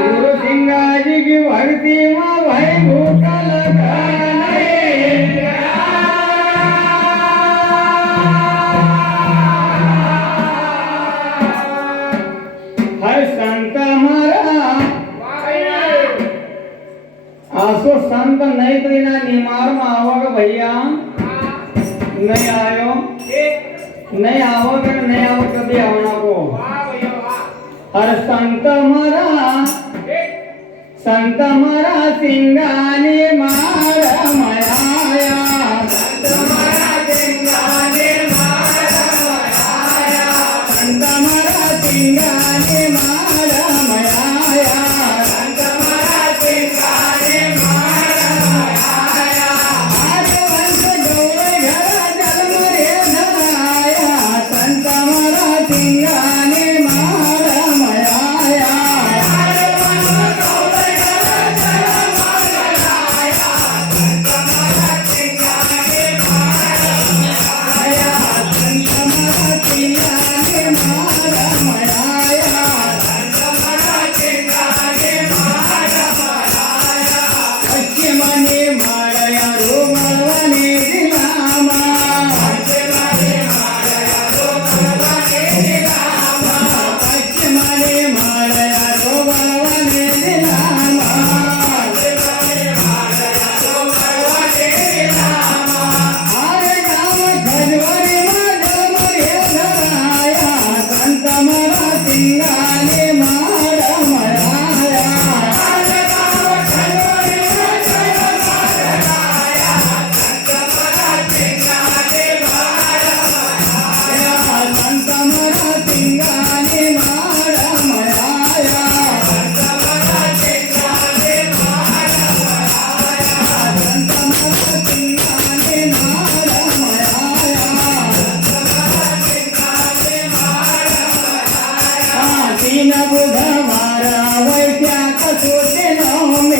गुरु सिंगाजी की भक्ति में भाई भूखा लगा हर संत हमारा आसो संत नहीं तो इना निमार में आओगे भैया नहीं आयो नहीं आओगे नहीं आओ कभी आना को हर संत मरा सिंगानी मारा मयाया संत मरा सिंगानी मारा मयाया संत मरा सिंगानी मारा मयाया संत मरा सिंगानी मारा मयाया आज वंश गौर घर जन्म रे धराया संत मरा सिंगानी मारा मयाया दीन बुध मारा वैद्या कसोटे नाम में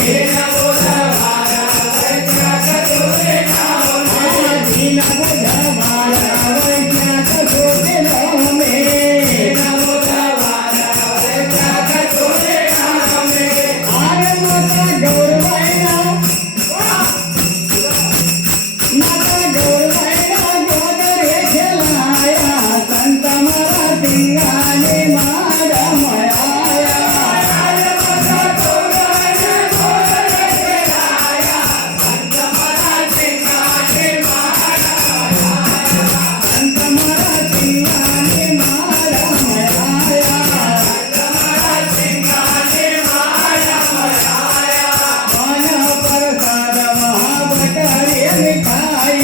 दीन बुध मारा वैद्या कसोटे नाम में दीन बुध मारा वैद्या कसोटे नाम में दीन बुध मारा वैद्या कसोटे नाम में आरे माता गौरवैना गोदरे खेलाया संत मरा सिंगानी मारा मयाया संत मरा सिंगानी मारा संत मरा सिंगानी मारा मयाया संत मरा सिंगानी मारा मयाया मन प्रसाद महाबटरे मिठाई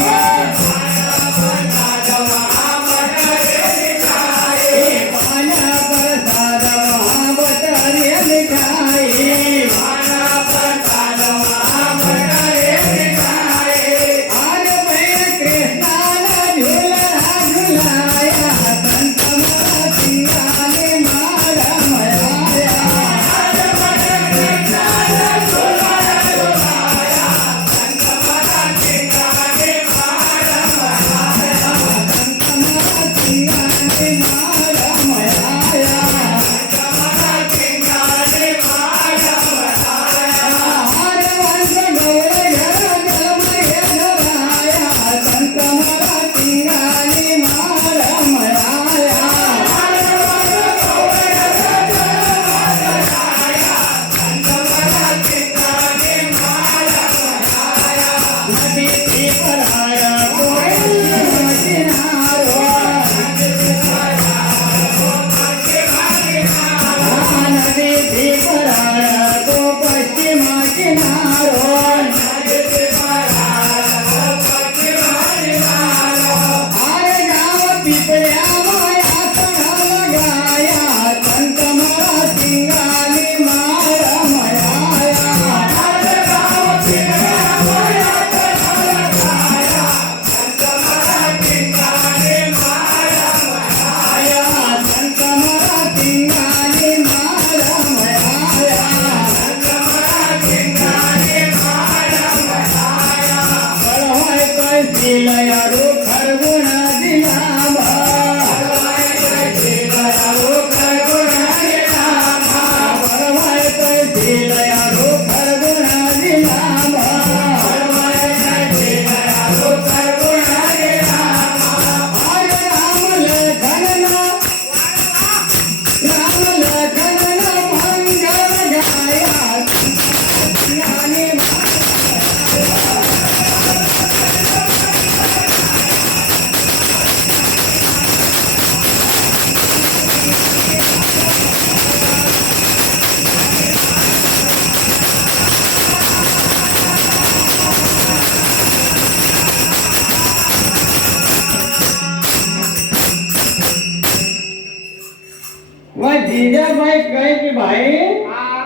भाई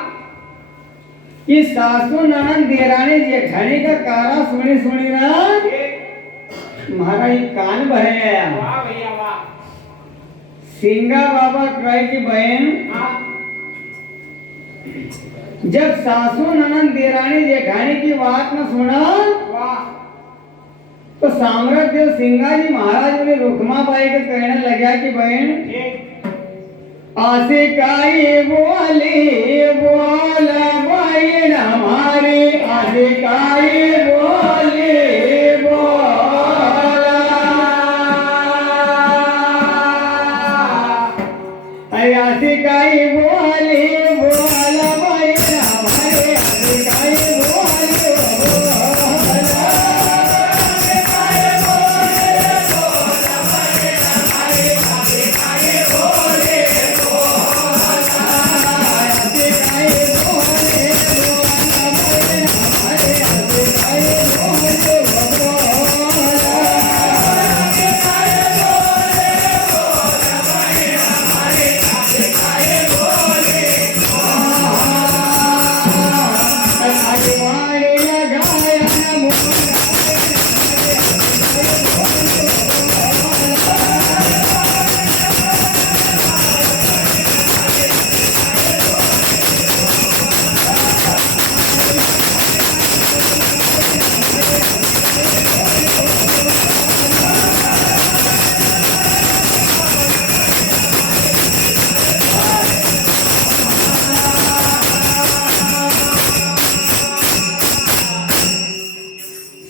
कि सासू ननद देरानी जेठानी का कारा सुनी सुनी ना मारा ये कान भरे आया। वाह भैया वाह। सिंगा बाबा कहे की बहन जब सासू ननद देरानी जेठानी की बात न सुना वाह। तो साम्राज्य देव सिंगा जी महाराज ने रुक्मा बाई के कहने लगा कि बहन आशिकाई बोली बोल बहन हमारी आशिकाई बोली बोल आशिकाई बोली बोल बहन हमारी आशिकाई बोली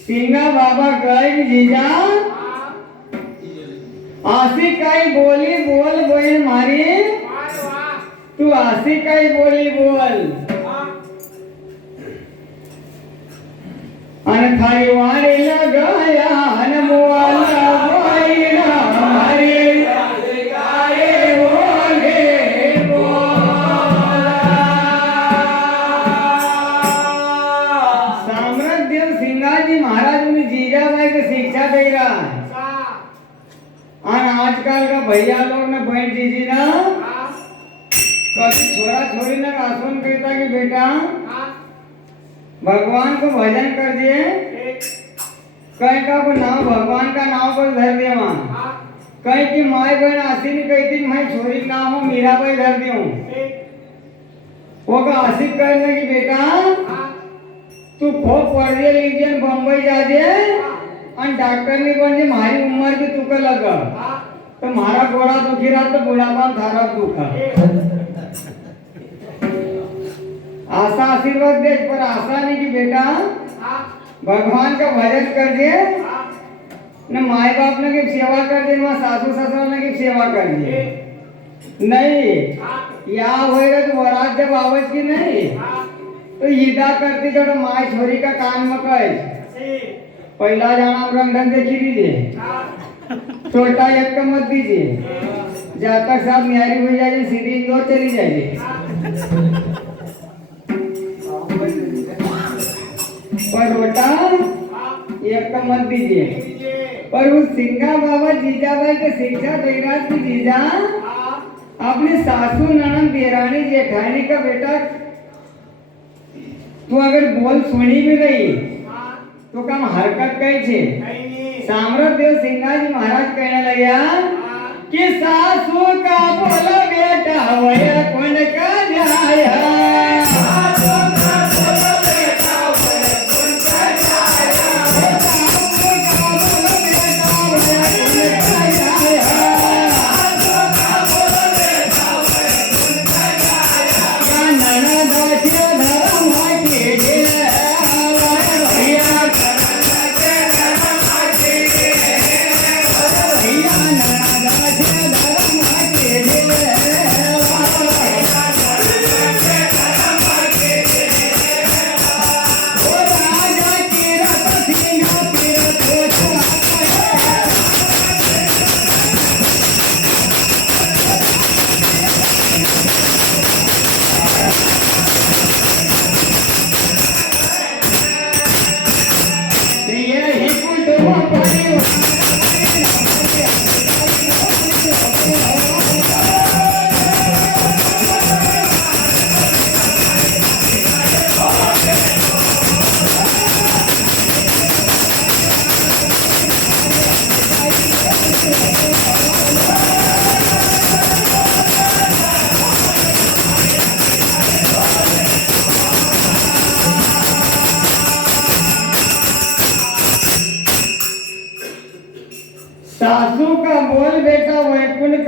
सिंगा बाबा कहे कि जीजा आशिकाई बोली बोल बहन मारी तू आशिकाई बोली बोल अन थारी वाणी लगाया अन मुआला बहन हमारी आशिकाई बोली बोल साम्राज्य देव सिंगा जी महाराज ने जीजाबाई को शिक्षा दे रहा है। और आजकल का भैया लोग ने बहन जीजी ना कभी छोरा छोरी ने आसन करता कि बेटा भगवान को भजन कर दिए कहीं का को नाम भगवान का नाम पर धर दिया वहां कहीं की माई बहन आशी नहीं कहती कि मैं छोरी का नाम हो मीराबाई धर दी हूँ वो का आशिक करने की बेटा तू खूब पढ़ दिए लीजिए बम्बई जा दे और डॉक्टर ने बन जे मारी उम्र की तुका लगा तो मारा गोड़ा दुखी रहा तो बुढ़ापा में थारा दुखा आशा आशीर्वाद दे पर आशा नहीं कि बेटा भगवान का भजन कर दे न माए बाप ने की सेवा कर दे न सासू ससुर ने की सेवा कर दे नहीं या होएगा तो वरात जब आवाज की नहीं तो ईदा करती जब माए छोरी का कान में कहे पहला जाना रंग ढंग देखी दीजिए छोटा एक का मत दीजिए जब तक सब न्यारी हो जाए सीधी इंदौर चली जाएगी पर बेटा एक का मत दीजिए पर उस सिंगा बाबा जीजाबाई के शिक्षा दे रहा कि जीजा अपने सासू ननद देरानी जेठानी का बेटा तू अगर बोल सुनी भी गई तो कम हरकत कही छे साम्राज्य देव सिंगा जी महाराज कहने लगा कि सासू का बोल बेटा वह कौन का जाया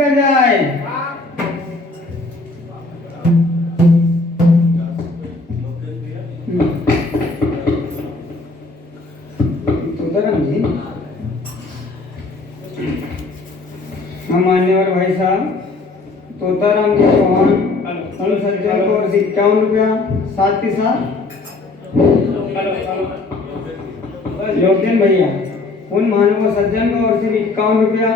का जाए। तोताराम जी, हम मान्यवर भाई साहब तोताराम जी चौहान हम सज्जन को और 51 रुपया 7 योगेन भैया उन मानव सज्जन को और सिर्फ 51 रुपया।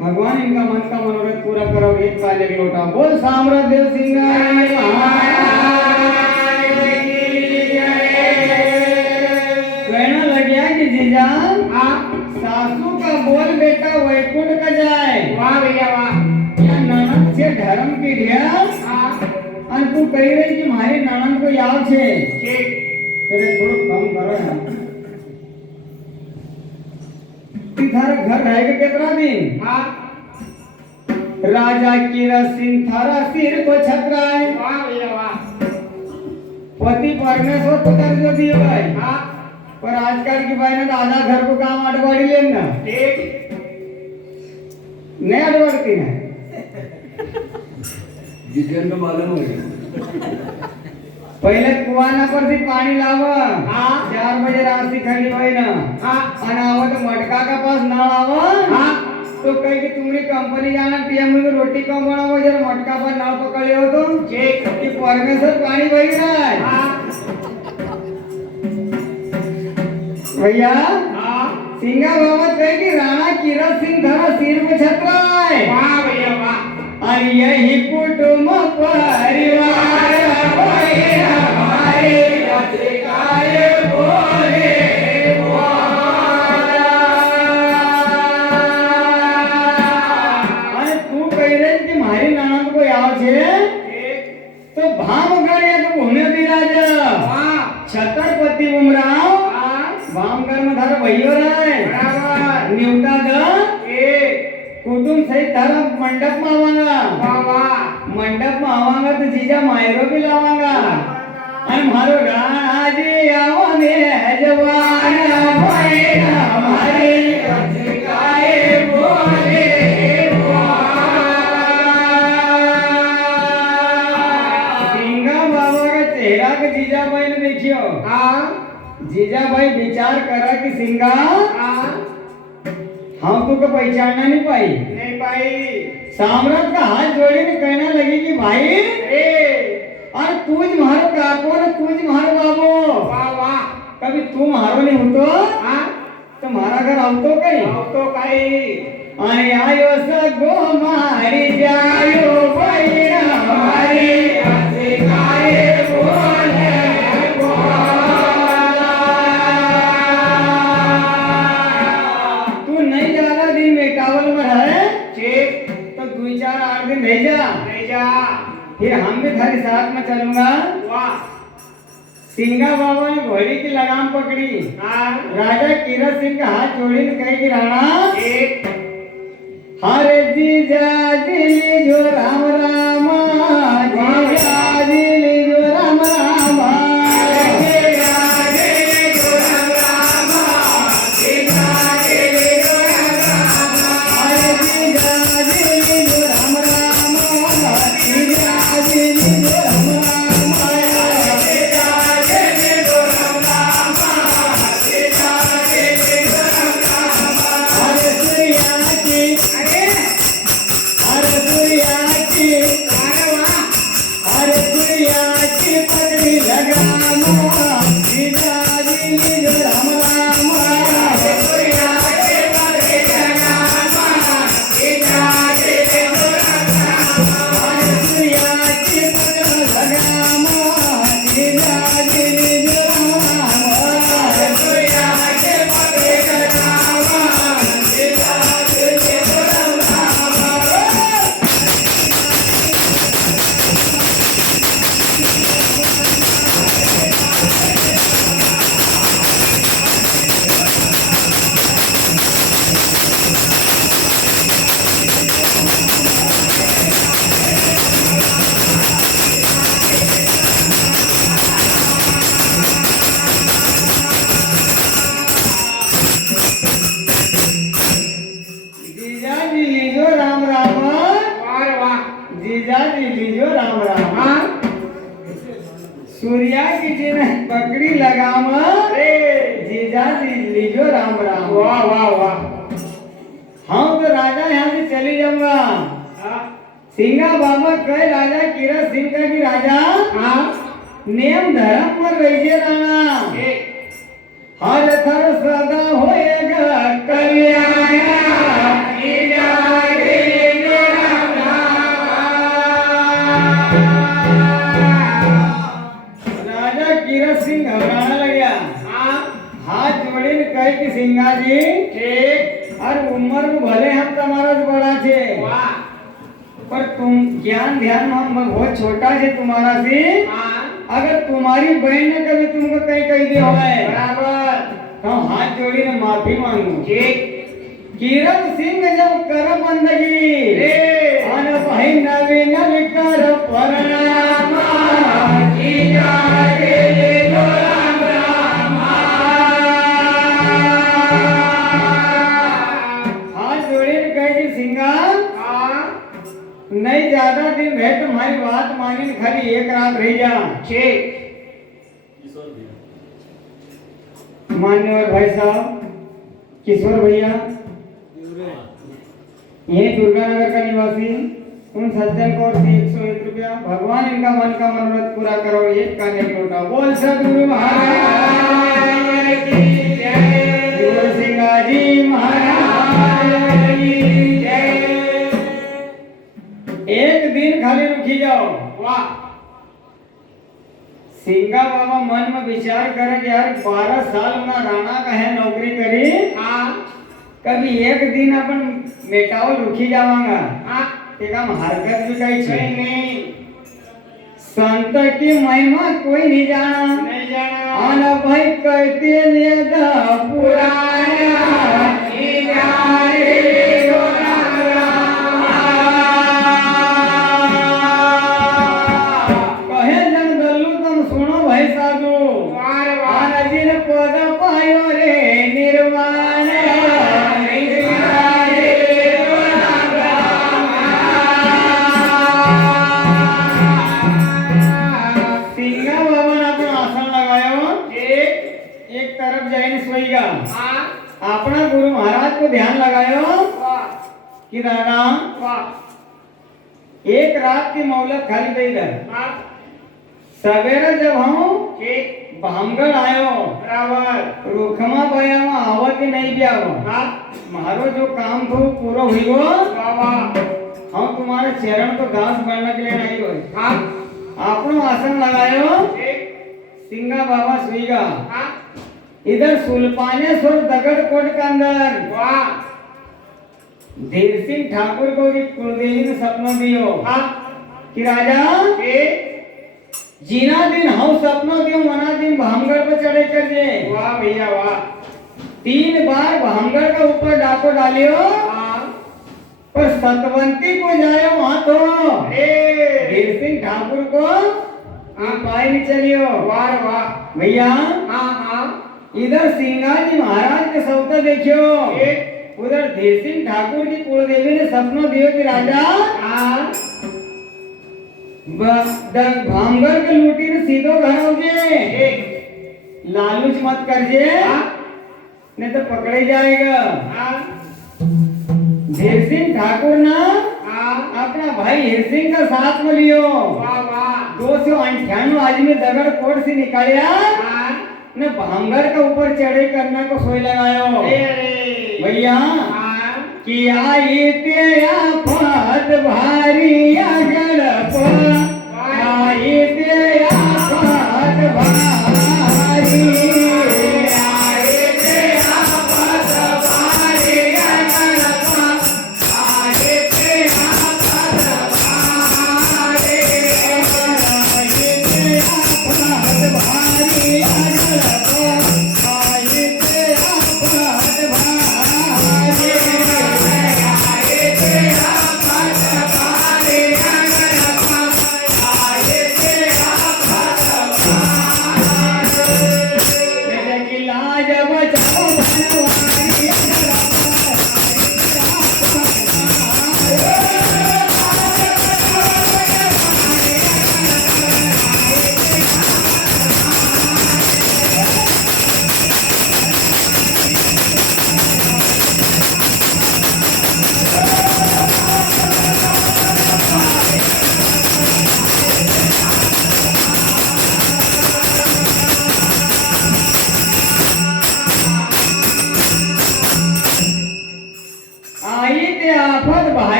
भगवान इनका मन का मनोरथ पूरा करो। एक काले की लोटा बोल साम्राज्य देव सिंह कहना लग गया कि जीजा सासू का बोल बेटा वैकुंठ का जाए। वाह भैया वाह। क्या ननद से धर्म की ढिया और तू कही रही कि मारी ननद को याद छे। ठीक तेरे थोड़ा कम करो यार। थारा घर रहेगा कितना दिन। राजा की सिंह थारा सिर को छतराए। वाह भैया वाह। पति परमेश्वर को कर जो दिए भाई। पर आजकल की भाई ना आधा घर को काम अटवाड़ी लेना। ठीक नहीं अटवाड़ती है। जितेंद्र मालूम हो गया। पहले कुआना पर से पानी लावा। 4 बजे रात से खड़ी हुई ना। अनावत मटका का पास ना लावा। तो कहीं कि तुम्हारी कंपनी जाना पीएम में रोटी कम बनाओ जरा मटका पर ना पकड़े हो तो ठीक कि परमेश्वर पानी बही रहा है। भैया सिंगा बाबा कहे कि राणा कीरत सिंह धरा सिर पे छतरा है। वाह भैया वाह। और यही कुटुंब परिवार हमारे पत्रिकाएं बोले तू कह रहे कि मारी ननद को याद है तो भामगढ़ एक घूमे विराजा छत्रपति उमराव भामगढ़ में धर भैया रहे न्यूटा कुटुंब सहित धर्म मंडप में आवांगा। मंडप में आवांगा तो जीजा मायरो भी लावांगा। और मारो राणा जी आवाने जवान भैया हमारी पत्रिकाएं बोले सिंगा बाबा का चेहरा के जीजा भाई ने देखियो। जीजा भाई विचार करा कि सिंगा हम तुमको पहचानना नहीं पाई। साम्राट का हाथ जोड़े ने कहना लगी कि भाई और तुझ मारो काको न तुझ मारो बाबू। वाह वाह। कभी तू मारो नहीं हो तो मारा घर आओ तो कहीं अरे आयो सगो मारी जायो भैया हमारी पत्रिकाएं बोले तू नहीं जाना दिन में कावल में रहे ठीक तो 2-4-8 दिन नहीं जा फिर हम भी थारे साथ में चलूंगा। वाह। सिंगा बाबा ने घोड़ी की लगाम पकड़ी। राजा कीरत सिंह का हाथ जोड़ी ने कही कि राणा हरे जीजा दिली जो राम राम जीजा दिली जो राम राम जीजा दिली जो राम राम जीजा दिली जो राम राम हरे जीजा दिली जो राम राम जीजा दिली जो राम राम जीजा दिली जो राम राम जीजा दिली जो राम राम हरे सूर्या की हरे सूर्या की हरे सूर्या की पगड़ी लगामो जीजा दिली जो राम राम हरे सूर्या की पगड़ी लगामो जीजा दिली जो राम राम हरे सूर्या की पगड़ी लगामो जीजा दिली जो राम राम हरे सूर्या की पगड़ी लगामो जीजा दिली जो राम राम। जीजा दिली जो राम राम सूर्या की जिन पकड़ी लगाम अरे जीजा जी लीजो राम राम। वाह वाह वाह हाँ तो राजा यहाँ से चली जाऊंगा। हाँ सिंगा बाबा कहे राजा किरा सिंह का की राजा हाँ नियम धर्म पर रहिए राणा। ठीक हर थर सदा होएगा कल्याण राजा किरत सिंह घबराने लग गया। हाँ हाथ जोड़े ने कहे कि सिंगा जी ठीक और उम्र में भले हम तुम्हारा से बड़ा छे वाह पर तुम ज्ञान ध्यान में हम बहुत छोटा छे तुम्हारा से। हाँ अगर तुम्हारी बहन ने कभी तुमको कहीं कही दी होवे बराबर तो हाथ जोड़ी ने माफी मांगू। ठीक किरत सिंह जब कर बंदगी रे अन भाई नवीन विकर परनाम जीजा रे जो राम राम। हाथ जोड़ी ने कहे कि सिंगा हाँ नहीं ज्यादा दिन रहे तुम्हारी बात मानी खाली एक रात रह जा। ठीक मान्यवर भाई साहब किशोर भैया ये दुर्गानगर का निवासी उन सज्जन को 101 रुपया भगवान इनका मन का मनोरथ पूरा करो। एक का एक लोटा बोल सदगुरु महाराज की जय गुरु सिंगा जी महाराज की जय। एक दिन खाली रुकी जाओ। वाह सिंगा बाबा मन में विचार करे कि यार 12 साल ना राणा का है नौकरी करी हाँ कभी एक दिन अपन मेटावल रुकी जावांगा। हाँ एक हम हरकत भी कही छे नहीं नहीं संत की महिमा कोई नहीं जाना। नहीं जाना आन भाई कहते वेद पुराण जीजा रे जो राम राम। कहे जन दल्लू तुम सुनो भाई साधु वाह वाह आन जिन पद पायो रे निर्वाण सिंगा बाबा ने अपन आसन लगायो। ठीक एक तरफ जाइन सोईगा हाँ अपना गुरु महाराज को ध्यान लगायो वाह कि राणा वाह एक रात की मोहलत खाली दे दे। हाँ सवेरे जब हम ठीक भामगढ़ आयो बराबर रुखमा बया में आवा कि नहीं भी आवा हाँ मारो जो काम था वो पूरा हुई गो। वाह वाह हम तुम्हारे चरण को दास बनने के लिए नहीं हो। हाँ अपनो आसन लगायो ठीक सिंगा बाबा सुईगा। हाँ इधर सुल्पानेश्वर दगड़ कोट के अंदर वाह धीर सिंह ठाकुर को भी कुलदेवी ने सपना दियो हाँ कि राजा ठीक जीना दिन हम सपनों दियो मना दिन भामगढ़ पर चढ़े कर जे। वाह भैया वाह 3 बार भामगढ़ का ऊपर डाको डालियो हाँ पर सतवंती को जायो वहां तो अरे धीर सिंह ठाकुर को पाए नहीं चलियो। वाह वाह भैया हाँ हाँ इधर सिंगाजी महाराज के सौदा देखियो ठीक उधर धीर सिंह ठाकुर की कुलदेवी ने सपनों दियो कि राजा हाँ भामगढ़ के लूटी ने सीधो घर आओगे ठीक लालूच मत करजे हाँ नहीं तो पकड़े जाएगा। हाँ धीर सिंह ठाकुर ना हाँ अपना भाई हीर सिंह का साथ में लियो। वाह वाह 298 आदमी दगड़ कोट से निकालिया हाँ ने भामगढ़ के ऊपर चढ़े करने को सोई लगायो। अरे भैया हाँ कि आई तेरा पद भारी गड़प आई तेरा पद भारी आई तेरा पद भारी गड़प आई तेरा पद भारी आई तेरा पद भारी गड़प आई तेरा पद भारी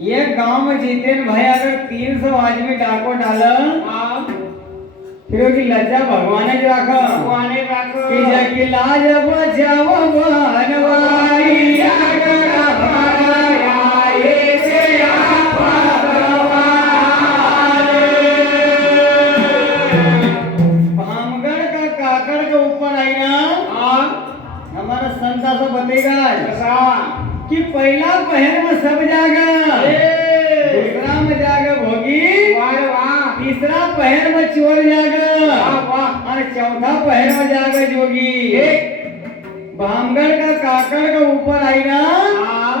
ये गांव में जीतेन भाई अगर 300 आदमी डाको डाल हाँ फिर उसकी लज्जा भगवान जी राख भगवाने राखो कि जाकी लाज बचाव बनवारी अगर हमारा ये से भामगढ़ का काकड़ के ऊपर आई ना हाँ हमारा संता से बतेगा ऐसा कि पहला पहर में सब जागा दूसरा में जागा भोगी वाह वाह तीसरा पहर में चोर जागा वाह वाह और चौथा पहर में जागा जोगी भामगढ़ का काकड़ के ऊपर आई ना हाँ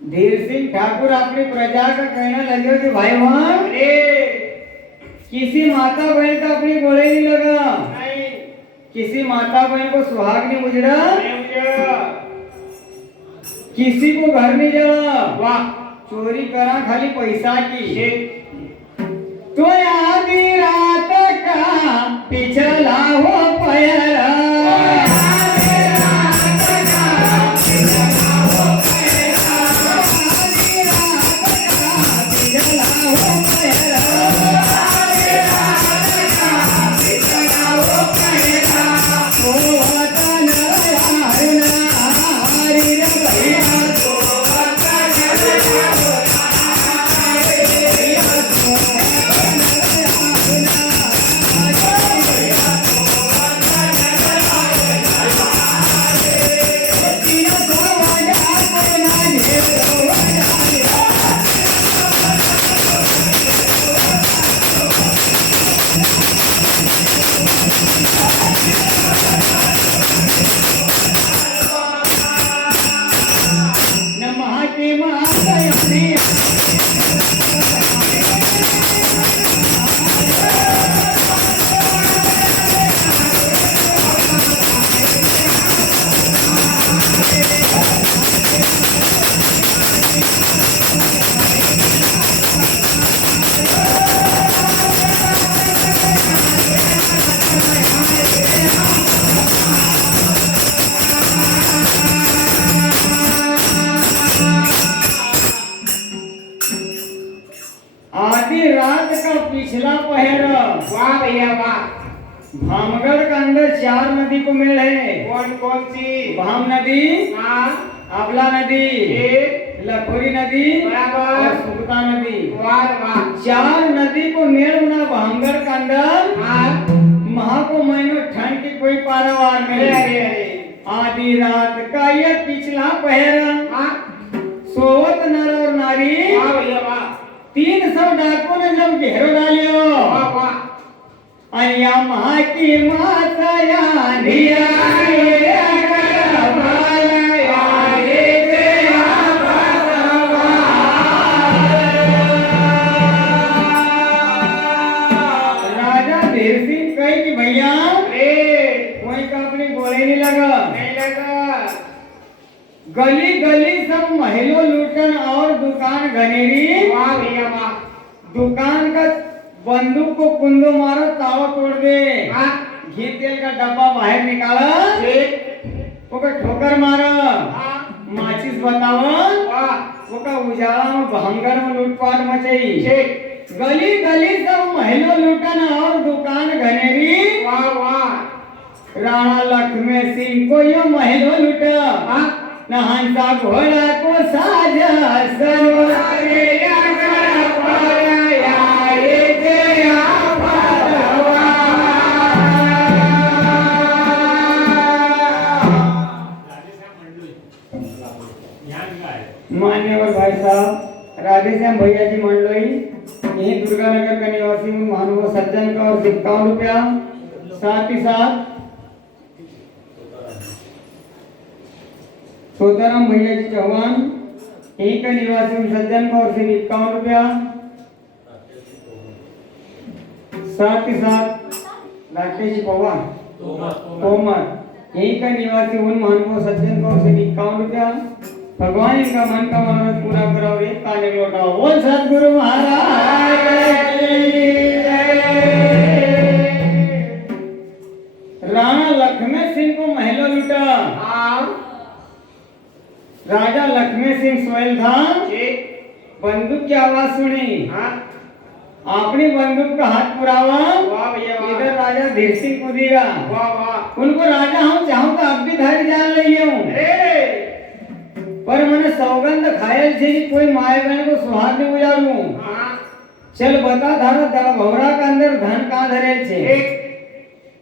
धीर सिंह ठाकुर अपनी प्रजा का कहने लगे कि भाई वहां अरे किसी माता बहन का अपनी गोले नहीं लगा नहीं किसी माता बहन को सुहाग नहीं गुजरा नहीं मुझे किसी को घर नहीं जला वाह चोरी करा खाली पैसा की ठीक तो आधी रात का पिछला हो पैरा आधी रात का पिछला पहर वाह भैया वाह भामगढ़ के अंदर 4 नदी को मेल है कौन कौन सी भाम नदी हाँ आंवला नदी एक लखोरी नदी बराबर और सुगता नदी वाह वाह 4 नदी को मेल बना भामगढ़ के अंदर हाँ महा को महीनों ठंड की कोई पारावार अरे नहीं अरे अरे आधी रात का ये पिछला पहर हाँ सोवत नर और नारी वाह भैया वाह 300 डाकों ने जब घेरो डालियो वाह वाह अया महा की माता या धिया रे अगर माया रे तेरा राजा धीर सिंह कही कि भैया अरे कोई का अपनी गोले नहीं लगा नहीं लगा गली गली सब महलों लूटन और दुकान घनेरी वाह भैया वाह दुकान का बंदूक को कुंदो मारो तावा तोड़ दे हाँ घी तेल का डब्बा बाहर निकाला ठीक ओका ठोकर मारा हाँ माचिस बतावा वाह ओका उजाला में भंगर में लूटपाट मचाई ठीक गली गली सब महलों लूटन और दुकान घनेरी वाह वाह राणा लक्ष्मण सिंह को यो महलों लूटा हाँ न हंसा घोड़ा को साजा सनवारे अगर पाया ये तेरा मान्यवर भाई साहब राधेश्याम भैया जी मंडलोई यही दुर्गा नगर का निवासी महानुभाव सज्जन का और 51 रुपया साथ ही साथ सोताराम भैया जी चौहान यही का निवासी सज्जन का और 51 रुपया साथ ही साथ राकेश पवार तोमर यही का निवासी उन महानुभाव सज्जन का और 51 रुपया भगवान इनका मन का मनोरथ पूरा कराओ एक ताने लौटाओ बोल सदगुरु महाराज की जय। राणा लक्ष्मण सिंह को महलों लूटा हाँ राजा लक्ष्मण सिंह सोहेल था ठीक बंदूक की आवाज सुनी। हाँ अपनी बंदूक का हाथ पुरावा, वाह भैया वाह इधर राजा धीर सिंह कूदेगा। वाह वाह उनको राजा हूँ चाहूँ तो अब भी धैर्य जान रही हूँ, अरे पर मैंने सौगंध खायल छे कि कोई माए बहन को सुहाग नहीं उजाड़ू। हाँ चल बता धारा दड़ा भौरा के अंदर धन कहाँ धरेल छे। ठीक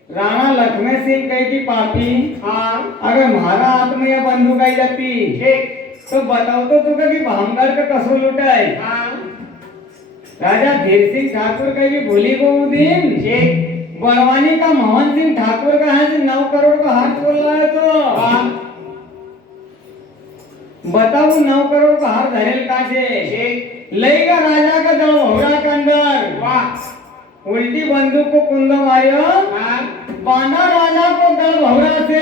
राणा लक्ष्मण सिंह कही की पापी, हाँ अगर मारा हाथ में यह बंदूक आई जाती ठीक तो बताओ तो तू कि भामगढ़ का कसो लुटाए। हाँ राजा धीर सिंह ठाकुर कही कि भूली को वो दिन ठीक बड़वानी का मोहन सिंह ठाकुर का है 9 करोड़ का हाथ बोल रहा है तो हाँ बताओ 9 करोड़ का हार धरेल का से ठीक लेगा राजा का दड़ो होरा के अंदर वाह उल्टी बंदूक को कुंदो मारियो, हाँ बांधा राजा को दल भौरा से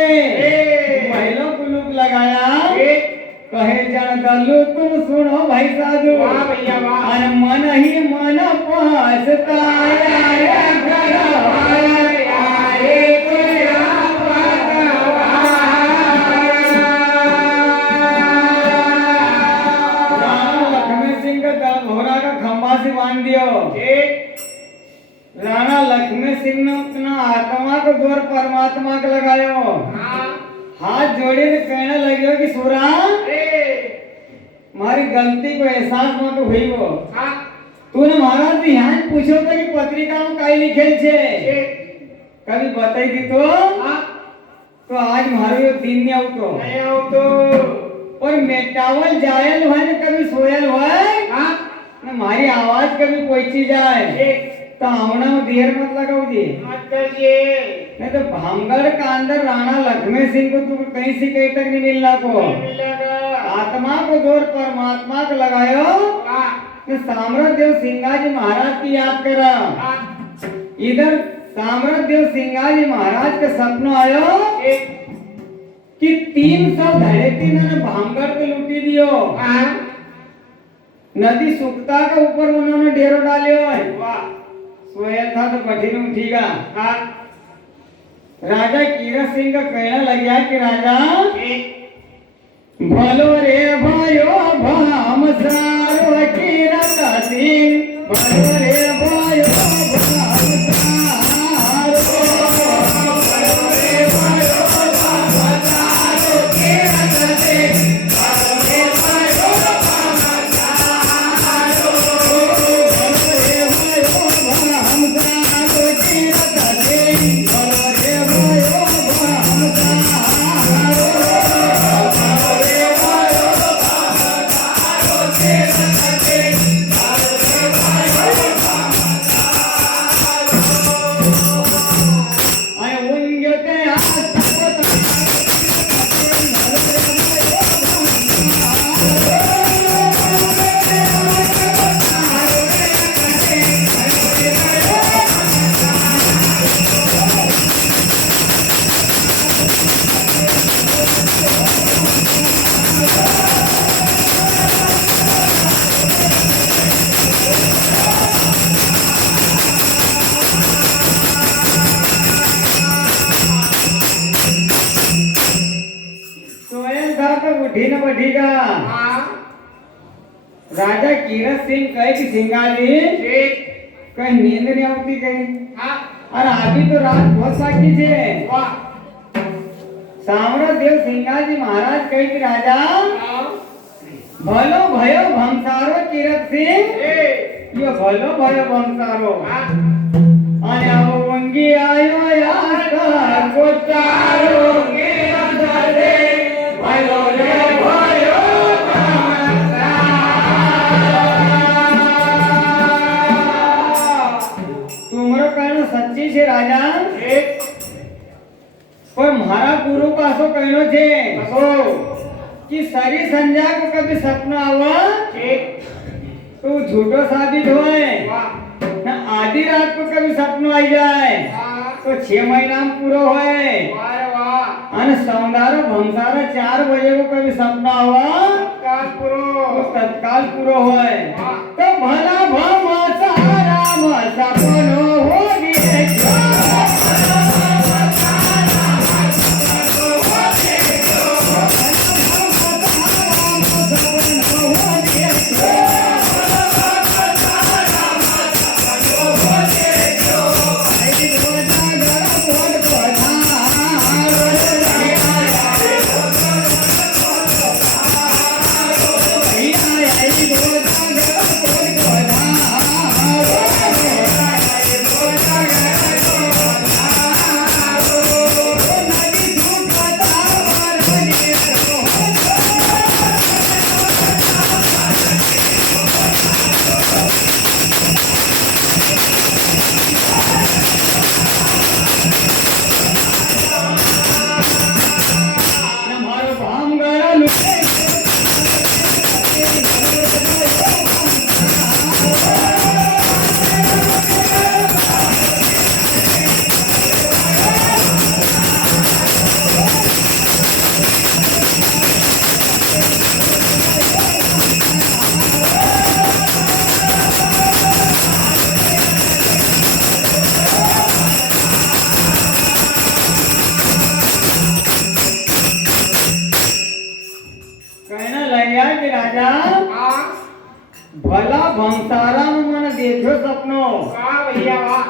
महिलों को लुक लगाया। ठीक कहे जन दल्लू तुम सुनो भाई साधु, वाह भैया वाह और मन ही मन पछताया रे घरवाया रे तुझा राणा लक्ष्मण सिंह का दल भौरा का खंभा से बांध दियो। ठीक राणा लक्ष्मण सिंह ने अपना आत्मा को जोर परमात्मा को लगायो, हाँ हाथ जोड़े तो कहने लगे कि सूरा अरे मारी गलती को एहसास मत हुई वो। हाँ तूने महाराज जी यहाँ पूछो तो कि पत्रिका में काई लिखेल छे, ठीक कभी बताई दी तो हाँ तो आज मारो ये दिन नहीं आउ तो नहीं आओ तो और मेटावल जायल है ना कभी सोयल है हाँ ना मारी आवाज कभी पहुंची जाए ठीक तो आवना में देर मत लगाओ जी। मत करिए नहीं तो भामगढ़ का अंदर राणा लक्ष्मण सिंह को तू कहीं से कहीं तक नहीं मिलना को। नहीं मिलेगा आत्मा को जोर परमात्मा को लगायो, हाँ साम्राज्य देव सिंगा जी महाराज की याद करा। हाँ इधर साम्राज्य देव सिंगा जी महाराज का सपना आयो ठीक कि 300 धड़ेती ने भामगढ़ को लूटी दियो। हाँ नदी सुखता के ऊपर उन्होंने डेरो डालियो है। वाह सोया था तो कठिन उठीगा। हाँ राजा कीरत सिंह का कहना लग गया कि राजा ठीक भलो रे भयो भाम सारो कीरत सिंह, भलो रे भयो भाम सारो, भलो रे भयो भाम सारो कीरत सिंह, भलो रे भयो भाम सारो, भलो रे भयो भाम सारो कीरत सिंह, भलो रे भयो भाम सारो। सोयल था तो उठी न बैठीगा। हाँ राजा कीरत सिंह कहे कि सिंगाली ठीक कहीं नींद नहीं आती कहीं, हाँ और अभी तो रात बहुत साकी छे। वाह सामरा देव सिंगा जी महाराज कहे कि राजा हाँ भलो भयो भंसारो कीरत सिंह, ठीक यो भलो भयो भंसारो हाँ અને આવો વંગી આયો યાસ્તા કોચારો कीरत सिंह, ભલો રે भयो तुमरो कहनो सच्ची छे राजा, ठीक पर मारा गुरु पासो कहनो छे बसो कि सरी संध्या को कभी सपना आवा ठीक तो झूठो साबित होए वाह ना आधी रात को कभी सपना आई जाए हाँ तो 6 महीना में पूरा होए वाह वाह અને સૌંદારો ભંસારા 4 बजे को कभी सपना हुआ तत्काल पुरो तो तत्काल पूरा होए वाह तो भला भम सारा सपनो हो गए भला भंसारा में मैंने देखो सपनो का भैया वाह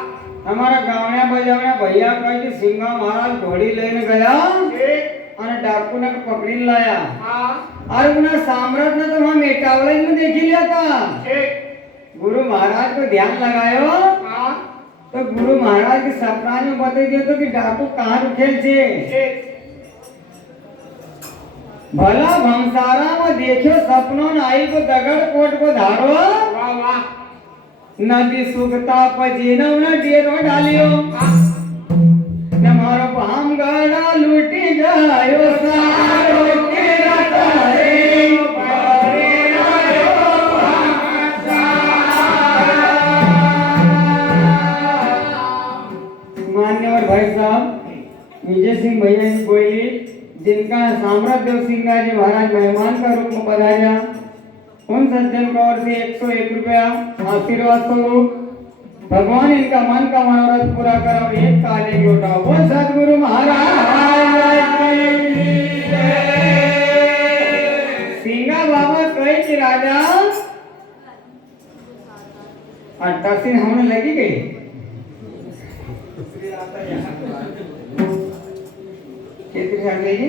हमारा गावना बजावना भैया कहे कि सिंगा महाराज घोड़ी लेने गया ठीक और डाकू ने पकड़ी लाया हाँ और उन्हें साम्राज्य ने तो वहां मेटावला में देख लिया था। ठीक गुरु महाराज को ध्यान लगायो हाँ तो गुरु महाराज के सपना में बता दियो तो कि डाकू कहाँ रुकेल छे। ठीक भला भंसारा में देखो सपनों नाई को दगड़ कोट को धारो वाह वाह नदी सुखता पजीना उन्हें डेरो डालियो हाँ न मारो हम गड़ा लूटी जायो सारो तेरा तारे बारे आयो मान्यवर भाई साहब विजय सिंह भैया जी कोयली जिनका साम्राज्य देव सिंह जी महाराज मेहमान का रूप में पधारा उन सज्जन को ओर से 101 रुपया आशीर्वाद स्वरूप भगवान इनका मन का मनोरथ पूरा करो और एक काले की उठाओ वो सदगुरु महाराज की जय। सिंगा बाबा कहे कि राजा 88 हमने लगी गई कितनी साल लेगी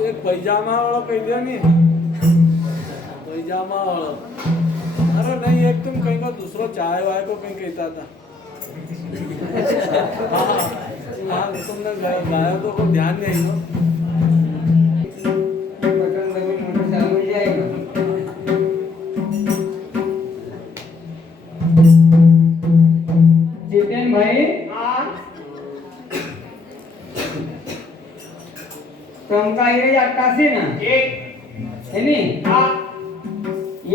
एक पैजामा वाला कह दिया नहीं पैजामा वाला अरे नहीं एक तुम कहीं का दूसरा चाय वाय को कहीं कहता था हाँ तुमने गाया तो को ध्यान नहीं ना बटन दबी मोटर चालू हो जाएगा। जितेन भाई हाँ तुमका ये 88 ना ठीक है नहीं हाँ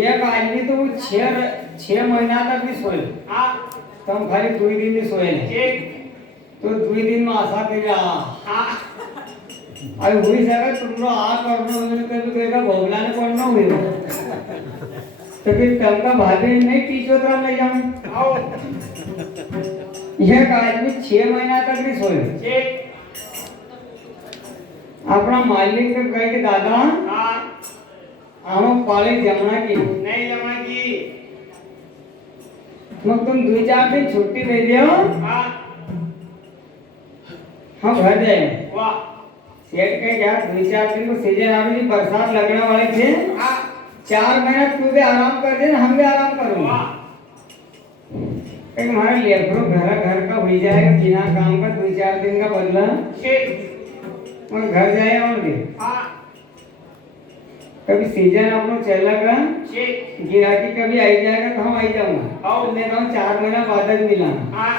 एक आदमी तो 6 महीना तक भी सोए हाँ तुम खाली 2 दिन भी सोए नहीं ठीक तो 2 दिन में आशा के हाँ अभी हुई सके तुमरो आ करनो कभी कहेगा भोगला ने कौन ना हुई तो फिर तुमका भाभी नहीं टीचो तरह ले जाऊं आओ यह आदमी 6 महीना तक भी सोए ठीक अपना मालिक को कहे कि दादा हाँ हम पाले जमुना की नहीं जमा की मग तुम 2-4 दिन छुट्टी दे दियो हाँ हम घर जाए वाह सेठ के क्या 2-4 दिन को सीजन आवे जी बरसात लगने वाले थे हाँ 4 महीना तू भी आराम कर दे हम भी आराम करूंगा वाह एक हमारा लेबरो घर का हो जाएगा बिना काम का 2-4 दिन का बदला ठीक और घर जाए और भी हाँ कभी सीजन अपनो चलेगा ठीक गिराकी कभी आई जाएगा तो हम आई जाऊंगा आओ। और मैं कहूँ 4 महीना बाद मिला हाँ